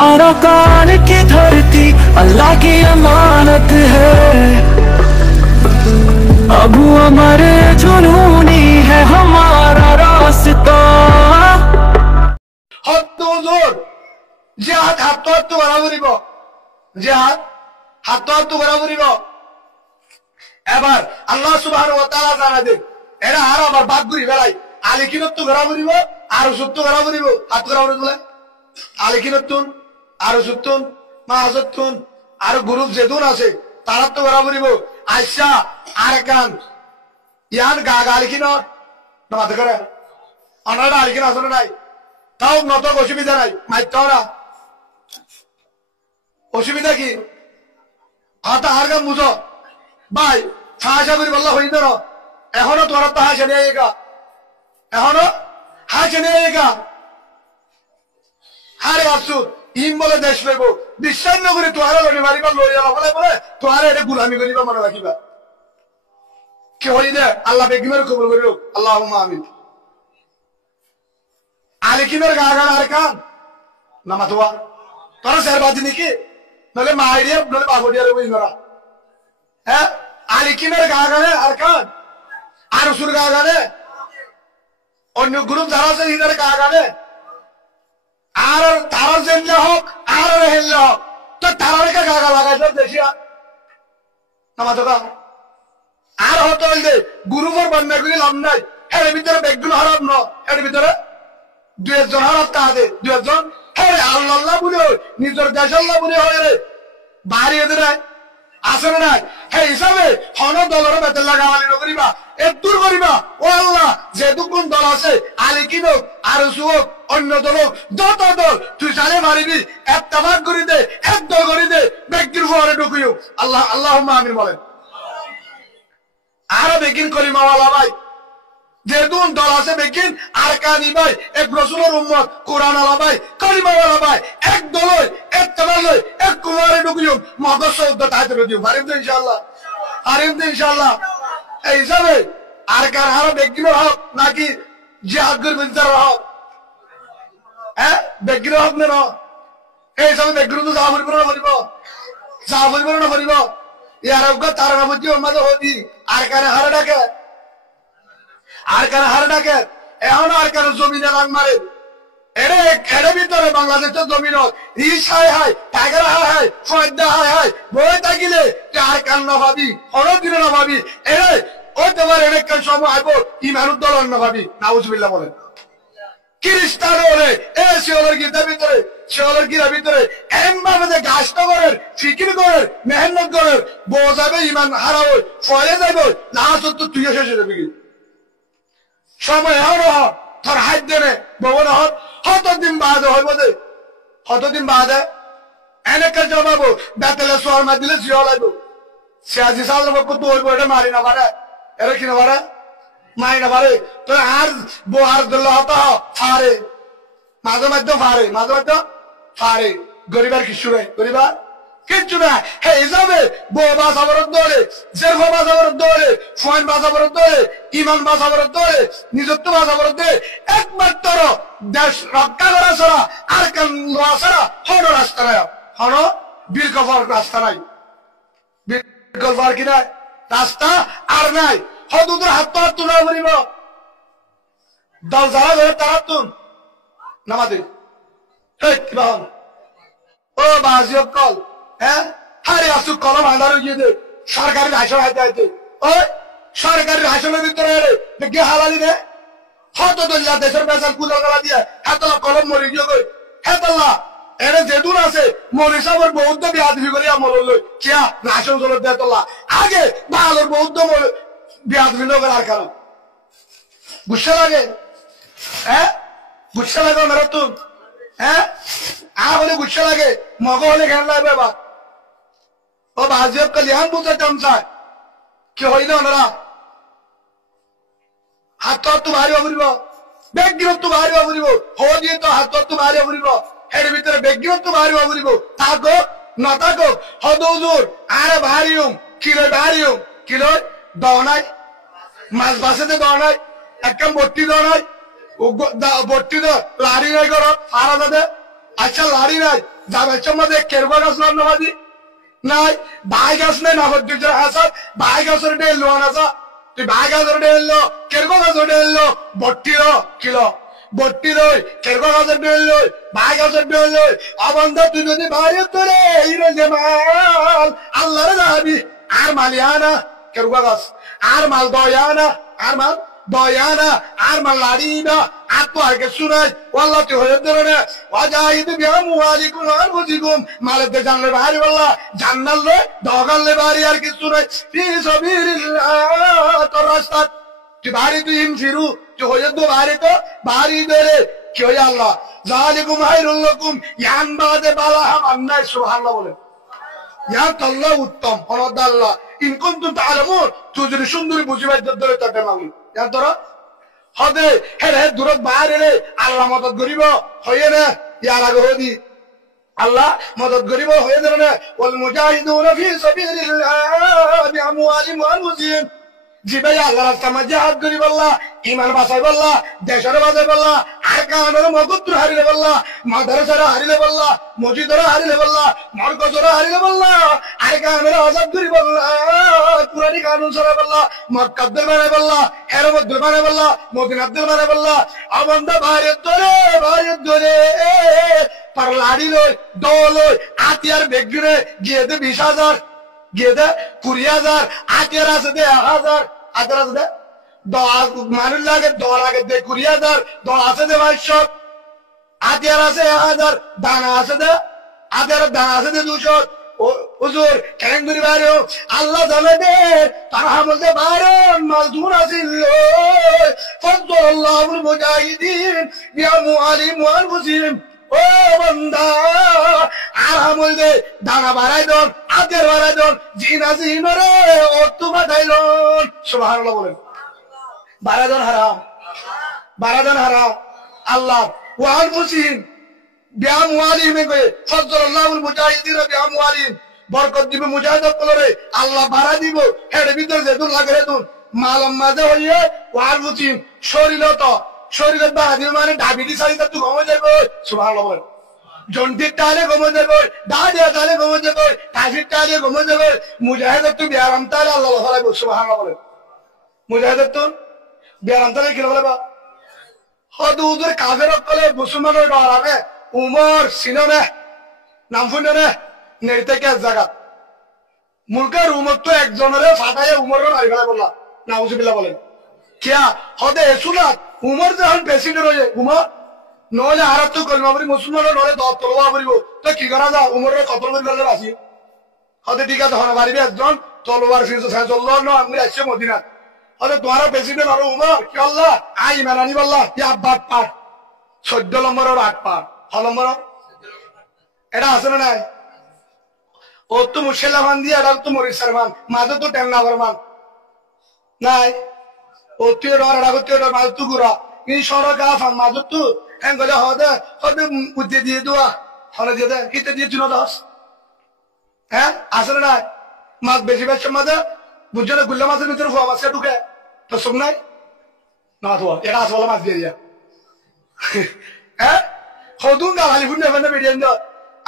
अरकान की धरती अल्लाह की अमानत है। अबू अमर जुनूनी है हमारा रास्ता। जिहाद हाथ बराबरिब जिहाद हाथ बराबरिब এবার আল্লাহ সুবহানাহু ওয়া তাআলা জানা দেন এরা আর আবার বাদ ঘুরি বেড়াই আলিকিনত বরাবরিব আর সত্য বরাবরিব হাত বরাবর বলে আলিকিনত আর সত্য মাহাজতুন আর গ্রুপ যেদুন আছে তারা তো বরাবরিব আয়সা আরকান ইয়ান গালিকিন নামাজ করে অনারা আলিকিন আসলে নাই তাও নত অসুবিধা নাই মাইতরা অসুবিধা কি আতা হারগাম বুঝো ভাই হাসা করি বললা হই না এখনো তোরা তো হাসা নিয়ে একা এখনো হাসা নিয়ে একা হারে আসু ইম বলে দেশ লইব বিশ্বাস নকরি তোহারা লড়ি মারিবা লড়িয়া বলে বলে তোহারা এটা গুলামি করিবা মনে রাখিবা কি হই দে আল্লাহ বেগিমের কবুল করিও আল্লাহুম্মা আমিন আলিকিনের গাগান আর কান নামাতোয়া তোরা সেরবাদি নাকি নলে মাইরিয়া নলে বাবুডিয়া রে বইনরা হ্যাঁ আলিকিনের গাগানে আর কান আর সুর গাগানে অন্য গ্রুপ যারা আছে ইনার গাগানে আর তারা জেনলে হোক আর হেললে হোক তো তারা রেখা গাগা লাগাইছে দেশিয়া নামাতোকা আর হতো হইলে গ্রুপের বন্যা করি লাভ নাই এর ভিতরে বেগগুলো হারাপ ন এর ভিতরে দুই একজন হারাপ তাহাতে দুই একজন হ্যাঁ আল্লাহ বলে নিজের দেশ আল্লাহ বলে হয় রে বাড়ি এদের আসে না নাই হে হিসাবে হন দলের বেতন লাগাওয়ালি নকরিবা দূর করিবা ও আল্লাহ যে দুগুণ দল আছে আলিকিন হোক আর হোক অন্য দল হোক যত দল তুই সালে মারিবি একতাবাক করি দে এক দল করি দে ব্যক্তির ফোয়ারে ঢুকিও আল্লাহ আল্লাহুম্মা আমিন বলেন আরো বেগিন করিমাওয়ালা ভাই যেদুন দল আছে বেগিন আর কানি ভাই এক রসুলের উম্মত কোরআন আলা ভাই করিমাওয়ালা ভাই এক দল এক তাবাল এক কুমারে ঢুকিও মগজ তাইতে দিও পারিম তো ইনশাআল্লাহ পারিম তো ইনশাআল্লাহ এই হিসাবে আর কার হারা বেগিনের হক নাকি জিহাদ করবে তার হক হ্যাঁ বেগিনের হক নেন এই হিসাবে বেগিন তো যা বলবো না করিব ইয়ার তার নাম হচ্ছে আমাদের হদি আর কারে হারা ডাকে আর কারে হারা ডাকে এখন আর কারে জমিনে রাং মারে এরে এরে ভিতরে বাংলাদেশের জমিন রিস হাই হাই টাইগার হাই হাই ফয়দা হাই হাই বই থাকিলে আর কান না ভাবি অনেক দিনে না ভাবি এরে ওই তোমার অনেক কাল সময় আইব ইমানুদ্দল অন্য ভাবি নাউজুবিল্লাহ বলেন খ্রিস্টান ওরে এ শিওলের গীতার ভিতরে শিওলের গীতার ভিতরে এমন যে গাছটা করেন ফিকির করেন মেহনত করেন বোঝাবে ইমান হারাবো ফলে যাইব না সত্য তুই শেষ হয়ে যাবি সময় এখন তোর হাত দেনে ববন হতদিন বাদ হইব দে হতদিন বাদে এনেকে জমাবো বেতলে সোয়ার মার দিলে জিও লাগব সে আজি সালের পক্ষ তো হইব এটা মারি না পারে এরা কি না পারে মারি না পারে তো আর বোহার দিল হত ফারে মাঝে মধ্যে ফারে গরিবার কিছু নাই গরিবার কিচ্ছু না হে হিসাবে বউ বাসাবর দৌড়ে জেরফ বাসাবর দৌড়ে ফোন বাসাবর দৌড়ে ইমান বাসাবর দৌড়ে নিজত্ব বাসাবর দৌড়ে একমাত্র দেশ রক্ষা করা ছাড়া আর কেন লোয়া ছাড়া হন রাস্তা নাই হন বিকল্প রাস্তা নাই বিকল্প আর কি নাই রাস্তা আর নাই হদুদের হাত তো তুলা বলিব দল যারা ধরে তারা তুন নামাদে কিবা ও বাজি কল হ্যাঁ হারে আসু কলম আন্ধার হয়ে দে সরকারি ভাষণ হাতে হাতে ওই সরকারি ভাষণের ভিতরে দেখে হালালি দে হত দল্লা দেশের বেসাল কুজাল গলা দিয়ে হেতলা কলম মরি গিয়ে গই হেতলা এনে যেদুন আছে মরি সাবর বৌদ্ধ বিয়াদবি করি আমল লই কিয়া রাশন চলে দে তোলা আগে বালর বৌদ্ধ বিয়াদবি নগর আর কারণ গুসা লাগে হ্যাঁ গুসা লাগে মেরা তুম হ্যাঁ হলে গুসা লাগে মগ হলে ঘের লাগবে বা ও ভাজপ কল্যাণ বুঝে চামচায় কি হইলে ওনারা হাত তো ভারী বাবুরিব বেগিরত তো ভারী বাবুরিব হো দিয়ে তো হাত তো ভারী বাবুরিব এর ভিতরে বেগিরত তো ভারী বাবুরিব থাকো না থাকো হদৌজুর আরে ভারিউম কিলো দহনাই মাছ বাসেতে দহনাই একদম বট্টি দহনাই বট্টি তো লারি নাই করো সারা যাতে আচ্ছা লাড়ি নাই যাবের মধ্যে কেরবা গাছ নামাজি নাই ভাই গাছ নাই নবদ্বীপের হাসাত ভাই গাছের ডেল লোয়ান আসা তুই ভাই গাছের ডেল লো কেরবা গাছের ডেল লো বট্টির কিলো বট্টি লই কেরবা গাছের ডেল লই ভাই গাছের ডেল লই অবন্ধ তুই যদি বাইরে তোরে এই যে মাল আল্লাহরে যাবি আর মালিয়ানা কেরবা গাছ আর মাল দয়ানা আর মাল দয়ানা আর মাল লাড়িনা আর তো আর কিছু নাই ওয়াল্লাহ তুই হয়ে ধরে ওয়াজাহিদ বিআমওয়ালিকুম ওয়া আনফুসিকুম মালেতে জানলে বাড়ি বল্লা জান্নালে দগালে বাড়ি আর কিছু নাই ফি সাবিলিল্লাহ তোর রাস্তা তুই বাড়ি তুই ইমফিরু তুই হয়ে দো বাড়ি তো বাড়ি ধরে কি হয়ে আল্লাহ যালিকুম খায়রুল লাকুম ইয়ান বাদে বালাহাম আন্নাই সুবহানাল্লাহ বলেন ইয়া আল্লাহ উত্তম অনদ আল্লাহ ইন কুনতুম তাআলামুন তুই যদি সুন্দরী বুঝিবাই ধরে তাকে মাগি ইয়া তোরা হদে হে দূরত বাইরে রে আল্লাহ মদত করিব হয়ে না ইয়ার আগে হদি আল্লাহ মদত করিব হয়ে ধরে না ওয়াল মুজাহিদুনা ফি সাবিলিল্লাহ বিআমওয়ালিহিম ওয়া আনফুসিহিম জিবে আল্লাহ রাস্তা মধ্যে হাত করি বললা ইমান বাঁচাই বললা দেশের বাঁচাই বললা আর কানের মগত্র হারিলে বললা মাদ্রাসারা হারিলে বললা মসজিদরা হারিলে বললা মরকজরা হারিলে বললা আর কানের আজাদ করি বললা কুরআনি কানুন সরা বললা মক্কাদ্দর বানাই বললা হেরমদ্দর বানাই বললা মদিনাদ্দর বানাই বললা আবন্দা বাইরে ধরে পার লাড়ি লই দল লই আতিয়ার বেগরে গিয়ে দে 20,000 গিয়ে দে 20,000 আতিয়ার আছে দে 1,000 আতিয়ার আছে দে 10 মানুষ লাগে 10 লাগে দে 20,000 10 আছে দে 500 আতিয়ার আছে 1,000 দানা আছে দে আতিয়ার দানা আছে দে 200 হুজুর কেন করি বাইরে আল্লাহ জানে দে তারা বলতে বাইরে মাজদুর আছিল ফাদলাল্লাহুল মুজাহিদিন বিআমওয়ালিহিম ওয়া আনফুসিহিম ও বান্দা আর আমল দে দানা বাড়াই দন আদের বাড়াই দন জিনা জিনরে অর্থ বাড়াই দন সুবহানাল্লাহ বলেন বাড়াদন হারাম আল্লাহ ওয়া আনফুসিহিম বিআমওয়ালিহিম কই ফাদলাল্লাহুল মুজাহিদিন বিআমওয়ালিহিম বরকত দিবে মুজাহিদত করে আল্লাহ বাড়া দিব হেড ভিতর যে দুল লাগে দুন মালম মাঝে হইয়ে ওয়া আনফুসিহিম শরীরের বাহাদি মানে ডাবিটি সারিতে তুই ঘুমে যাবে সুবহানাল্লাহ বলেন জন্ডির টালে ঘুমে যাবে ডাডিয়া টালে ঘুমে যাবে কাশির টালে ঘুমে যাবে মুজাহিদের তুই বিয়ারাম তালে আল্লাহ হলাইব সুবহানাল্লাহ বলেন মুজাহিদের তুই বিয়ারাম তালে কি বলে বা হদুদের কাফের কলে মুসলমানের ডরাবে উমর সিননে নাম শুনে নেড়িতে কে জায়গা মুলকের উমর তো একজনের ফাটাইয়ে উমরের মারি ফেলা বললা নাউজুবিল্লাহ বলেন কিয়া হদে এসুনাত উমর যখন প্রেসিডেন্ট হয়ে উমর নহলে আর তো কলমা করি মুসলমানের নহলে তলবা করিব তো কি করা যা উমরের কতল করে ফেলে আসি হদে ঠিক আছে হন মারিবি একজন তলবার ফিরছে চলল না আমি আসছে মদিনা হদে তোমার প্রেসিডেন্ট আর উমর কি আল্লাহ আই মানানি বললা ইয়া 8 পার 14 নম্বরের 8 পার নম্বর এটা আছে না নাই ও তো মুশকিলামান দিয়ে এটা তো মরিসার মান মাঝে তো টেন্নাগর মান নাই ও তুই ডর রাখো তুই ডর মাঝ তু গুড়া এই সড়ক আফান মাঝ তু এন গলে হদে উদ্দে দিয়ে দেওয়া হলে দিয়ে দে হিতে দিয়ে চুনো দশ হ্যাঁ আছে না নাই মাছ বেশি বেশি মাঝে বুঝছো না গুল্লা মাছের ভিতরে ফুয়া মাছকে ঢুকে তো শুন নাই না তো এটা আছে বলে মাছ দিয়ে দিয়া হ্যাঁ হদুন গা খালি ফুটনে ফেনে বেরিয়ে যাও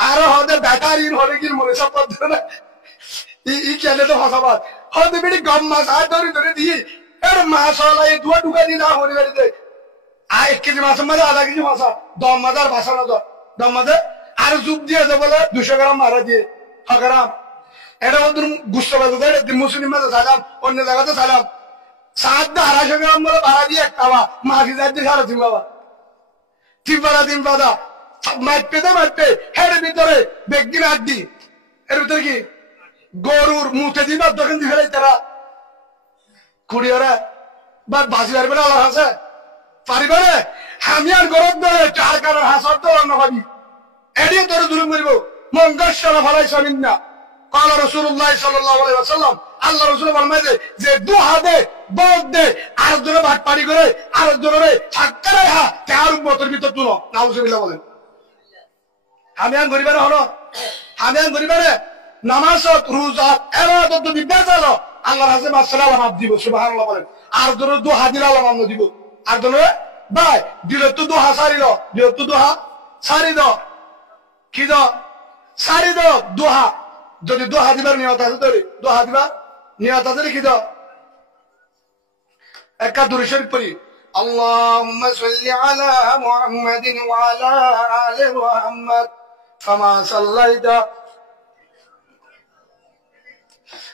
আর হদে ব্যাটারি হলে কি মনে সব করতে না ই কেলে তো হসাবাদ হদে বেড়ি গম মাছ আর ধরে দিয়ে এর মাছ হলা এই দুয়া ঢুকা দিয়ে দাও হলে বেরিয়ে 1 কেজি মাছের মাঝে আধা কেজি মাছ দম মাজার ভাষা না দম মাঝে আর যুগ দিয়ে বলে 200 গ্রাম মারা দিয়ে 100 গ্রাম এটা ওদের গুস্ত বাজে মুসলিম মাঝে চাইলাম অন্য জায়গাতে চাইলাম 700 গ্রাম বলে ভাড়া দিয়ে একটা মাছি যাই দিয়ে সারা দিন বাবা তিন পাদা মারতে হের ভিতরে বেগিন আড্ডি এর ভিতরে কি গরুর মুখে দিবা দোকান দিয়ে ফেলাই তারা কুড়িয়ারে বা বাসি পারবে না আল্লাহ হাসে পারিবে রে আমি আর গরব ধরে 4 কানের হাসার তো রান্না পাবি এড়িয়ে তোর দূর করিব মঙ্গল ফলাই স্বামী না قال رسول الله صلى الله عليه وسلم আল্লাহ রাসূল ফরমাইছে যে দু হাতে বদ দে আর জোরে ভাত পানি করে আর জোরে ছাক্কারে হা তার উম্মতের ভিতর তুলো নাউজুবিল্লাহ বলেন আমি আর গরিবারে হলো আমি আর গরিবারে নামাজ রোজা ইবাদত বিদ্যা চালো আল্লাহর কাছে মাসআলা মাপ দিব সুবহানাল্লাহ বলেন আর জোরে দু হাত দিলে আল্লাহ মাপ দিব আর জোরে ভাই দিলে তো দু হাত সারিল দিলে তো দু হাত সারি দাও কি দ সারি দ দোহা যদি দোহা দিবার নিয়ত আছে তোরে দোহা দিবা নিয়ত আছে কি দ একা দুরূদ শরীফ পড়ি اللهم صل على محمد وعلى آل محمد كما صليت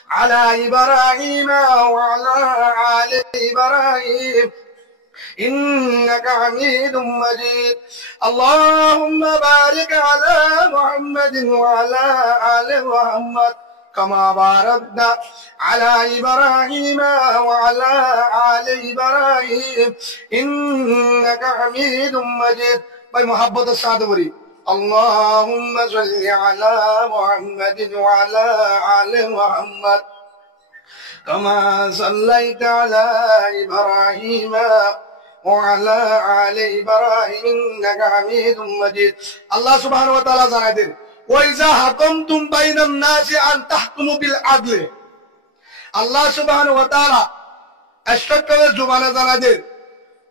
على إبراهيم وعلى آل إبراهيم إنك حميد مجيد اللهم بارك على محمد وعلى آل محمد كما باركت على إبراهيم وعلى آل إبراهيم إنك حميد مجيد بمحبة الصادوري اللهم صل على محمد وعلى آل محمد كما صليت على إبراهيم وعلى آل إبراهيم إنك حميد مجيد الله سبحانه وتعالى জানাতেন وإذا حكمتم بين الناس أن تحكموا بالعدل الله سبحانه وتعالى أشتكى زبانة জানাতেন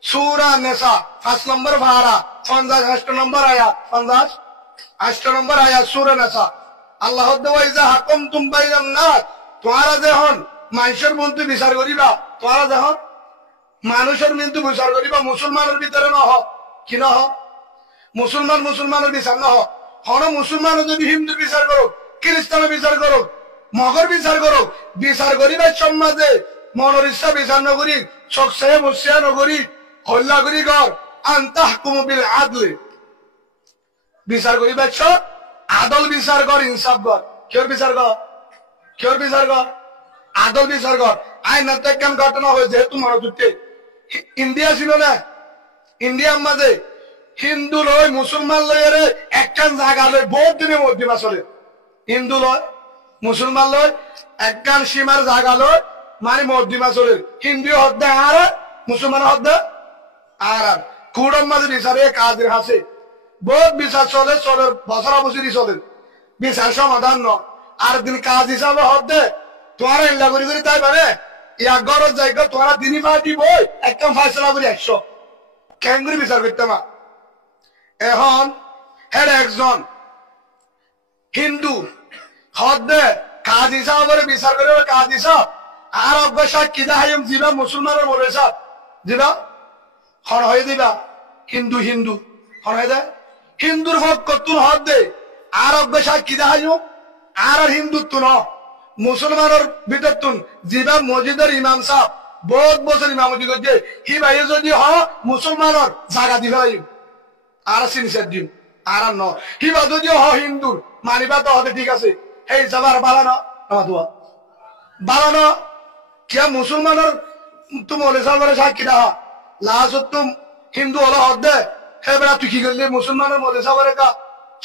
সূরা নিসা 5 নম্বর পারা 58 নম্বর আয়াত 58 নম্বর আয়াত সূরা নিসা আল্লাহ ওয়াইজা হাকুমতুম বাইনান নাস তোমরা যখন মানুষের মধ্যে বিচার করিবা তোমরা যখন মানুষের মধ্যে বিচার করিবা মুসলমানের ভিতরে না হ কি না হ মুসলমানের বিচার না হ হন মুসলমান যদি হিন্দু বিচার করো খ্রিস্টানের বিচার করো মগর বিচার করো বিচার করিবা সমাজে মনের ইচ্ছা বিচার নগরী সকসে মুসিয়া নগরী হল্লা করি কর আনতাহকুমু বিল আদল বিচার করিবা আদল বিচার কর ইনসাফ কর কিয়র বিচার কর আদল বিচার কর আইন কেন ঘটনা হয়েছে যেহেতু মনোযুক্তে ইন্ডিয়া ছিল না ইন্ডিয়ার মাঝে হিন্দু লয় মুসলমান লয় একখান জায়গা লয় বহুত দিনের মধ্যে চলে হিন্দু লয় মুসলমান লয় একখান সীমার জায়গা লয় মানে মধ্যমা চলে হিন্দু হদ্দে আর মুসলমান হদ্দে আর কুড়ম মাঝে বিচারে কাজের হাসে বহুত বিচার চলে বছরা বছরই চলে বিচার সমাধান ন আর দিন কাজ হিসাবে হদ্দে তোমার এল্লা করি তাই পারে ইয়া গরজ জায়গা তোমার দিনই পার্টি বই একদম ফাইসলা করি 100 কেন করে বিচার করতাম এখন হেড একজন হিন্দু হদ্দে কাজ হিসাবে বিচার করে কাজ হিসাব আর অভ্যাস কি দাহাইম জিবা মুসলমানের বলে সাহ জিবা হন হয়ে দিবা হিন্দু হন হয়ে দেয় হিন্দুর ভোগ কতুন হদ্দে আর অভ্যাস কি দাহাইম আর হিন্দুত্ব ন মুসলমানের ভিতর তুন জিবা মসজিদের ইমাম সাহ বহুত বছর ইমামতি করছে হি ভাই যদি হ মুসলমানের জায়গা দি ফেলাই আর সিনিসার দিন আর ন হিবা যদি হ হিন্দুর মানিবা তো হতে ঠিক আছে এই যাবার বালানো বালানো কিয়া মুসলমানের তুমি হলে সালবারে সাক্ষী রাহা লাস্ট তুম হিন্দু হলো হদ্দে হে বেড়া তুই কি করলি মুসলমানের মধ্যে সালবারে কা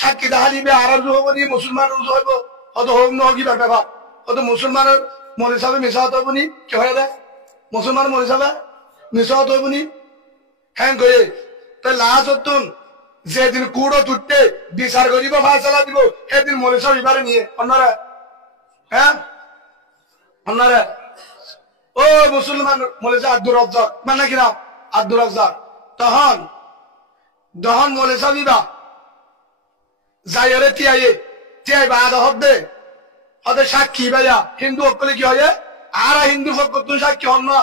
সাক্ষী দাহালিবে আর হব নি মুসলমানের হইব হত হোক ন কি ব্যাপার হত মুসলমানের মনে সাবে মিশা হতে হইব নি কি হয়ে দেয় মুসলমান মনে সাবে মিশা হতে হইব নি হ্যাঁ কয়ে তাই লাস্ট তুম যেদিন কুড়ো তুটতে বিচার করিব ফাইসলা দিব সেদিন মনে সব এবারে নিয়ে অন্যরা হ্যাঁ অন্যরা ও মুসলমান বলেছে আব্দুর রাজ্জাক মানে কি নাম আব্দুর রাজ্জাক তখন বলে সাবিবা যাইরে তিয়াই বাদ হদ্দে হদে সাক্ষী ভাইয়া হিন্দু অকলে কি হয় আর হিন্দু ফকতুন সাক্ষী হন না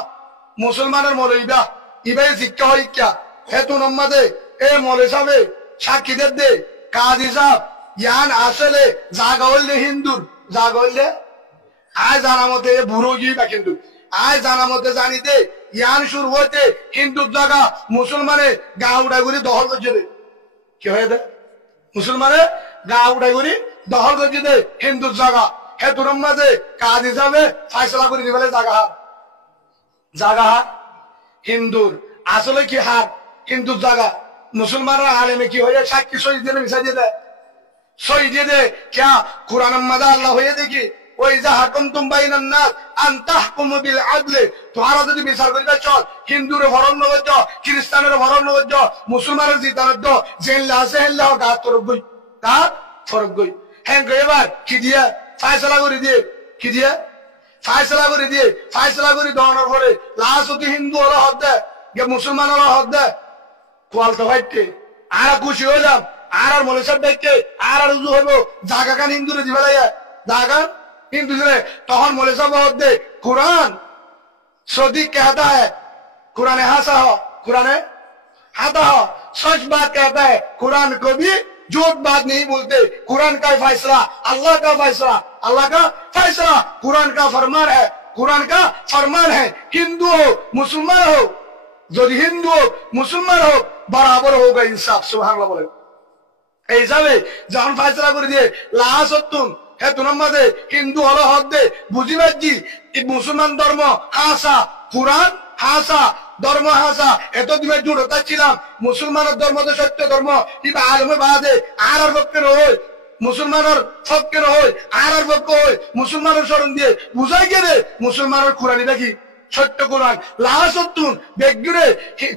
মুসলমানের মলইবা ইবাই শিক্ষা হয় ইচ্ছা হেতু নম্মাদে এ মলে সাবে সাক্ষীদের দে কাজ হিসাব ইয়ান আসলে জাগা হইলে হিন্দুর জাগা হইলে আয় জানা মতে বুড়ো গিয়ে কিন্তু আয় জানা মতে জানি দে ইয়ান শুরু হইতে হিন্দুর জায়গা মুসলমানে গা উড়াগুড়ি দখল করছে দে কি হয়ে দে মুসলমানে গা উড়াগুড়ি দখল করছে দে হিন্দুর জায়গা হেতুর মাঝে কাজ হিসাবে ফাইসলা করে দিবে জায়গা হিন্দুর আসলে কি হার হিন্দুর জায়গা মুসলমানরা আলেমে কি হয়ে সাক্ষী সই দিয়ে মিশা দিয়ে দেয় সই দিয়ে দে ক্যা কুরআন মাদা আল্লাহ হয়ে দেখি ওই যা হাকুমতুম বাইনান নাস আন তাহকুমু বিল আদল তোমরা যদি বিচার করিবা চল হিন্দুর ভরণ নবজ খ্রিস্টানের ভরণ নবজ মুসলমানের জিতানদ জেনলা আছে হেল্লা গা তরক গই হ্যাঁ এবার কি দিয়ে ফায়সালা করে দিয়ে কি দিয়ে ফায়সালা করে দেওয়ানোর পরে লাস্ট অতি হিন্দু হলো হদ দেয় মুসলমান হলো হদ দেয় কোয়ালতে ভাইতে আর খুশি হইলাম আর মনে সব দেখে আর উজু হইব জাগা কান হিন্দুরে দিবে লাগে জাগা हिंदू तहन मोले सब दे कुरान सदी कहता है कुरान हासा हो कुरान हाथा हो सच बात कहता है कुरान को भी झूठ बात नहीं बोलते कुरान का फैसला अल्लाह का फैसला अल्लाह का फैसला कुरान का फरमान है कुरान का फरमान है हिंदू हो मुसलमान हो जो हिंदू हो मुसलमान हो बराबर होगा इंसाफ सुभान अल्लाह बोले এইভাবে যখন ফয়সালা করে দিয়ে লাসতুন হে তোমার মাঝে হিন্দু হলো হক দে বুঝি পাচ্ছি মুসলমান ধর্ম হাসা কুরআন হাসা ধর্ম হাসা এত দিনে জুড়তা ছিলাম মুসলমানের ধর্ম তো সত্য ধর্ম কিবা আলমে বাদে আর পক্ষে নয় মুসলমানের পক্ষে নয় আর পক্ষ হয় মুসলমানের শরণ দিয়ে বুঝাই গেলে মুসলমানের কুরআনই দেখি সত্য কুরআন লাসতুন বেগুরে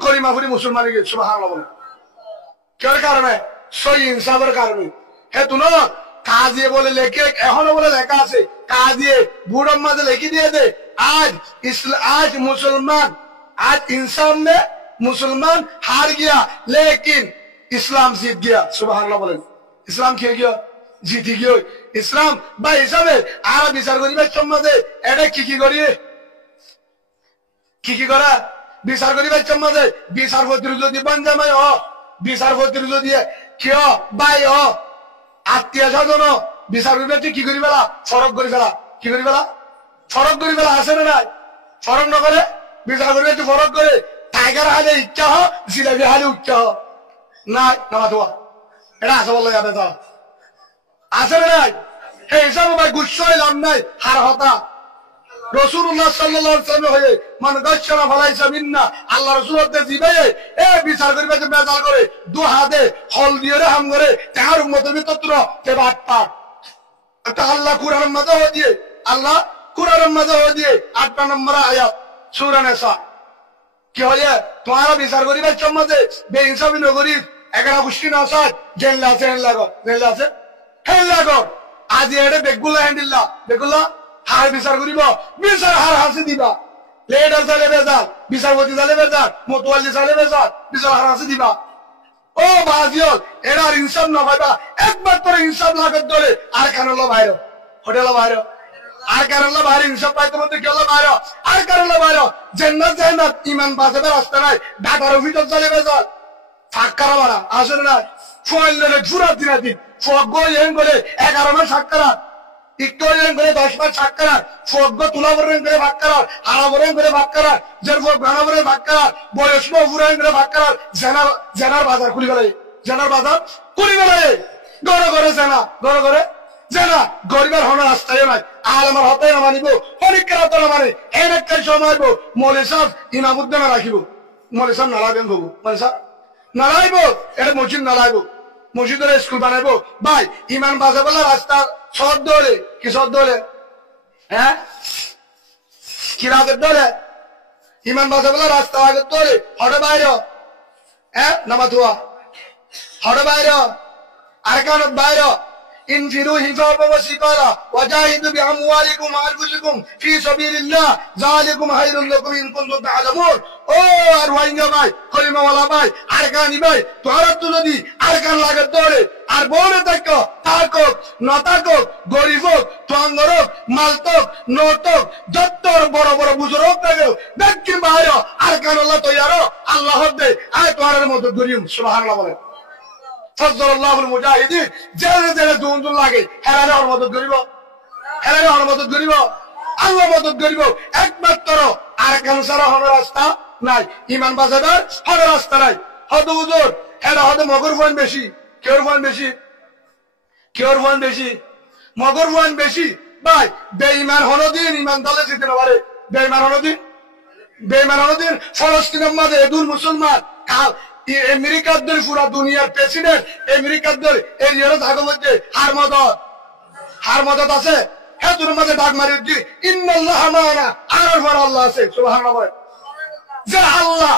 কলিমাফুরি মুসলমানকে সুবহানাল্লাহ বলে কেন কারণে সই ইনসাফের কারণে হে তুনো কাজিয়ে বলে লেখে এখনো বলে লেখা আছে কাজিয়ে বুড়োর মাঝে লিখে দিয়ে দে आज मुसलमान आज इंसान में मुसलमान हार गया लेकिन इस्लाम जीत गया सुबहानअल्लाह बोले इस्लाम खेल गया जीती गया इस्लाम भाई हिसाबे আর বিচার করিবে সম্বন্ধে এটা কি করা বিচার করিবে সম্বন্ধে বিচারপতির যদি বঞ্জামাই হ বিচারপতির যদি কেউ ভাই হ আত্মীয় স্বজন বিচার করিবে কি করি ফেলা ফরক করি ফেলা কি করি ফেলা ফরক করি ফেলা আছে না নাই ফরক নকরে বিচার করিবে একটু ফরক করে টাইগার হালে ইচ্ছা হ জিলাপি হালে উচ্চা হ নাই নামাতোয়া এটা আছে বললো যাবে তো আছে না নাই সেই হিসাবে ভাই গুচ্ছ লাভ নাই হার হতা রাসূলুল্লাহ সাল্লাল্লাহু আলাইহি ওয়াসাল্লাম হয়ে মান গাশশানা ফালাইসা মিন্না আল্লাহ রাসূল হতে জিবে এ বিচার করিবে যে বেজাল করে দু হাতে হল দিয়ে রে হাম করে তার উম্মতের ভিতর তে বাট পাট তা আল্লাহ কুরআনের মধ্যে দিয়ে আল্লাহ কুরআনের মধ্যে দিয়ে 8 নম্বর আয়াত সূরা নিসা কি হয় তোমারা বিচার করিবে সম্বন্ধে বেইনসাফি নগরী 11 গোষ্ঠী না সাত জেল আছে হেল লাগো আজ এড়ে বেগুলা হ্যান্ডেললা বেগুলা হার বিচার করিব বিচার হার হাসি দিবা লেডার চালে বেজার বিচারপতি চালে বেজার মোতওয়ালি চালে বেজার বিচার হার হাসি দিবা ও বাজিও এরার ইনসাফ না পাইবা একবার তোর ইনসাফ লাগত ধরে আর কারণলো বাইরে হোটেল বাইরে আর কারণলো বাইরে ইনসাফ পাইতে মধ্যে গেল বাইরে আর কারণলো বাইরে জান্নাত ঈমান বাঁচাবে রাস্তা নাই ঢাকার অফিসে চালে বেজার ফাক্কারা মারা আসলে না ফয়লে জুরা দিন ফগ এন বলে 11 মাস সাক্কারা ইকটোরিয়ান করে 10 মাস সাক্কারা ফগ তুলা বরেন করে ফাক্কারা হারা বরেন করে ফাক্কারা জরফ গানা বরেন ফাক্কারা বয়স মফুরান করে ফাক্কারা জানার বাজার খুলি গেলে ঘরে জানা গরিবের হন রাস্তায় নাই আর আমার হতে না মানিব পরীক্ষা তো না মানে এর একটা সময় মৌলী সাহেব ইমামুদ্দিন রাখিব মৌলী সাহেব নালাবেন বাবু মৌলী সাহেব নালাইব এটা মসজিদ নালাইব মসজিদের স্কুল বানাইবো ভাই ইমান বাজে বলে রাস্তা শব্দ হলে কি শব্দ হলে হ্যাঁ কি রাগের দলে ইমান বাজে বলে রাস্তা আগের দলে হটে বাইরে হ্যাঁ নামাতুয়া হটে বাইরে আর কারণ বাইরে انفروا خفافا وثقالا وجاهدوا باموالكم وانفسكم في سبيل الله ذلكم خير لكم ان كنتم تعلمون ও আর ওয়াইঙ্গা ভাই কলিমাওয়ালা ভাই আরকানি ভাই তোরা তো যদি আরকান লাগে ধরে আর বলে দেখো তাকক নতাকক গরিব হোক তোয়াঙ্গর হোক মালতক নতক যত্তর বড় বড় বুজুর্গ হোক থাকে দেখি বাইরে আরকান আল্লাহ তৈয়ার আল্লাহ দে আয় তোয়ারের মতো গরিব সুবহানাল্লাহ বলে ফজলুল্লাহুল মুজাহিদিন জেলে দুন লাগে হেরারে আর মদত করিব আল্লাহ মদত করিব একমাত্র আর কানসারা হওয়ার রাস্তা নাই ঈমান বাজাবার হওয়ার রাস্তা নাই হদ হুজুর এরা হদ মগর ফান বেশি কেউর ফান বেশি মগর ফান বেশি ভাই বেঈমান হনদিন ঈমান দলে যেতে না পারে বেঈমান হনদিন ফলস্তিনের মাঝে এদুল মুসলমান আমেরিকার দল পুরা দুনিয়ার প্রেসিডেন্ট আমেরিকার দল এর জায়গা মধ্যে হার মদত আছে হ্যাঁ তোর মাঝে ডাক মারি উঠছি ইন্নাল্লাহ মা'ানা আর পর আল্লাহ আছে সুবহানাল্লাহ বলে যে আল্লাহ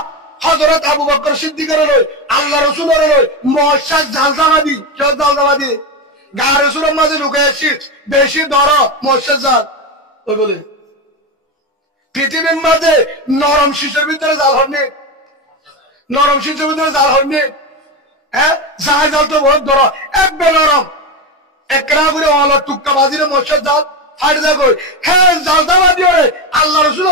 হযরত আবু বকর সিদ্দিকের লই আল্লাহ রাসূলের লই মুআশশাদ জালজাবাদি গা রাসূলের মাঝে ঢুকেছি বেশি ধরো মুআশশাদ জাল ওই বলে পৃথিবীর মাঝে নরম শিশুর ভিতরে জাল হননি হ্যাঁ জাল জাল তো বহুত ধরো এক বেনরম একরা করে হলো টুক্কা বাজিরে মশার জাল ফাড়ি দেখো হ্যাঁ জালটা বাজি ওরে আল্লাহ রসুল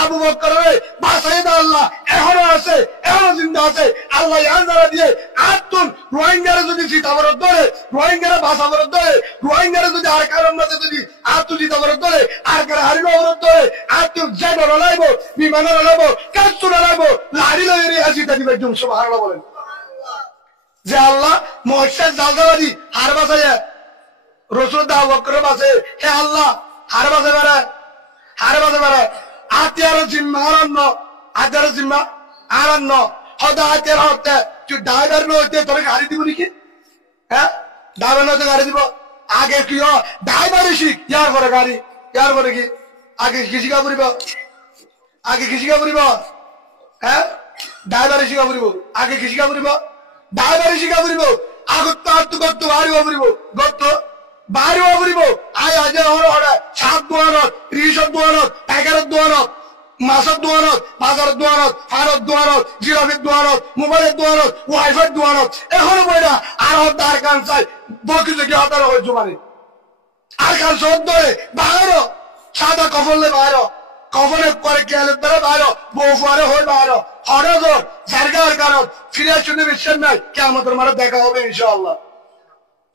আবু বকর রে বাসাই দা আল্লাহ এখনো আছে এখনো জিন্দা আছে আল্লাহ ইয়ানজারা দিয়ে আতুন রোহিঙ্গারে যদি সীতাবরত ধরে রোহিঙ্গারে ভাষাবরত ধরে রোহিঙ্গারে যদি আর কারণ মধ্যে যদি আতু সীতাবরত ধরে আর কারে হারিব অবরত ধরে আতু জেডর লাইব বিমানের লাইব কাস্তুরা লাইব লাড়ি লইরে আসি তাকি বেজুম সুবহানাল্লাহ বলেন যে আল্লাহ মশার জালদাবাজি হার বাসায় রসুল দা বকর বাসে হে আল্লাহ হার বাসে বেড়ায় আতিয়ার জিম্মা আতিয়ার জিম্মা আরান্ন হদা আতিয়ার হতে তুই ড্রাইভার নইতে তোর গাড়ি দিব নাকি হ্যাঁ ড্রাইভার নইতে গাড়ি দিব আগে কি ড্রাইভারই শিখ ইয়ার করে গাড়ি ইয়ার করে কি আগে কি শিখা পড়িব হ্যাঁ ড্রাইভারই শিখা পড়িব আগে কি শিখা পড়িব ড্রাইভারই শিখা পড়িব আগত আত্ম করতে বাড়িব পড়িব গত বাড়িও ফুরিব আয় আজ সাত দোয়ানত 30 দোয়ানত টাইগারের দোয়ানত মাছের দোয়ানত বাজারের দোয়ানত ফারের দোয়ানত জিরাফের দোয়ানত মোবাইলের দোয়ানত ওয়াইফাই দোয়ানত এখনো বইরা আর আর কান চাই বকি থেকে হাতার হয়েছ মানে আর কান সব ধরে বাইরো সাদা কফলে বাইরো কফলে করে কেলের দ্বারা বাইরো বউফারে হয়ে বাইরো হঠাৎ জারগার কারণ ফিরে শুনে বিশ্বাস নাই কে আমাদের মারা দেখা হবে ইনশাআল্লাহ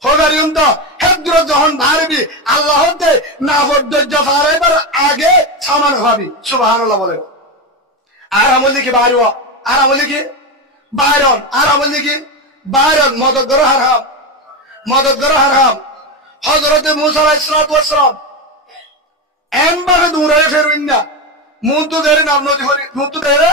হবারিম তো হেদ্র যখন ভারবি আল্লাহ হতে না ধৈর্য ফারাইবার আগে সামান হবি সুবহানাল্লাহ বলেন আর আমল কি বাইর আর আমল কি বাইরন আর আমল কি বাইরন মদত হারাম হযরতে মুসা আলাইহিস সালাম এমবাগে দূরে ফেরুইন না মুন্তু দেরে নাম নদী হরি মুন্তু দেরে